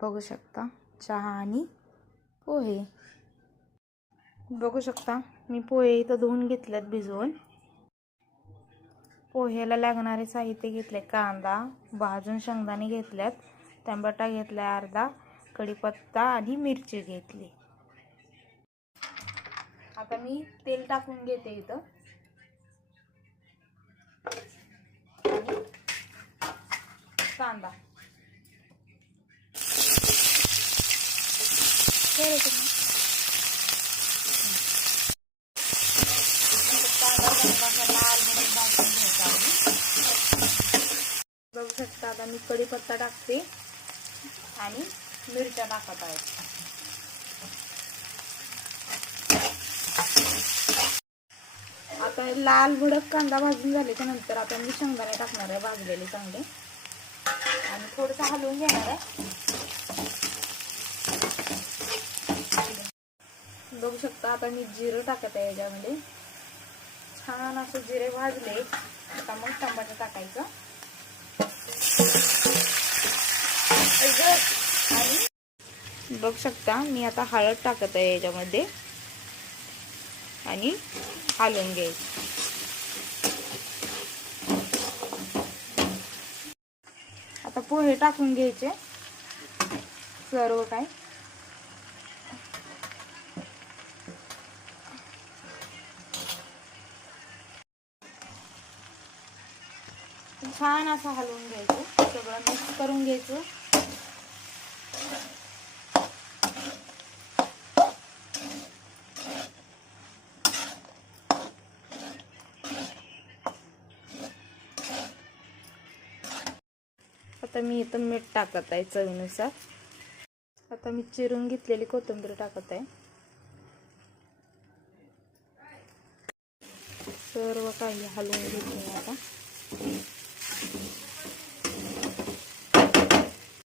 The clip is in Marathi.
बघू शकता चहा आणि पोहे। बघू शकता मी पोहे इथं धुवून घेतलेत भिजवून। पोह्याला लागणारे साहित्य घेतले, कांदा भाजून शेंगदाणे घेतल्यात, टमाटा घेतलाय अर्धा, कढीपत्ता आणि मिरची घेतली। आता मी तेल टाकून घेते इथं। कांदा बघू शकता। आता मी कढीपत्ता टाकते आणि मिरच्या टाकत आहे। आता लाल भडक कांदा भाजून झाल्याच्या नंतर आता मी शेंगदाणे टाकणार आहे भाजलेले चांगले आणि थोडंसं हलवून घेणार आहे। बघू शकता आता मी जिरं टाकत आहे याच्यामध्ये। छान असं जिरे भाजले आता मग टमाटर टाकायचं आणि बघू शकता मी आता हळद टाकत आहे याच्यामध्ये आणि हलवून घ्यायचं। आता पोहे टाकून घ्यायचे सर्व काही। छान असं हलवून घ्यायचं, सगळं मिक्स करून घ्यायचं। आता मी इथं मीठ टाकत आहे चवीनुसार। आता मी चिरून घेतलेली कोथिंबीर टाकत आहे। सर्व काही हलवून घेते आता।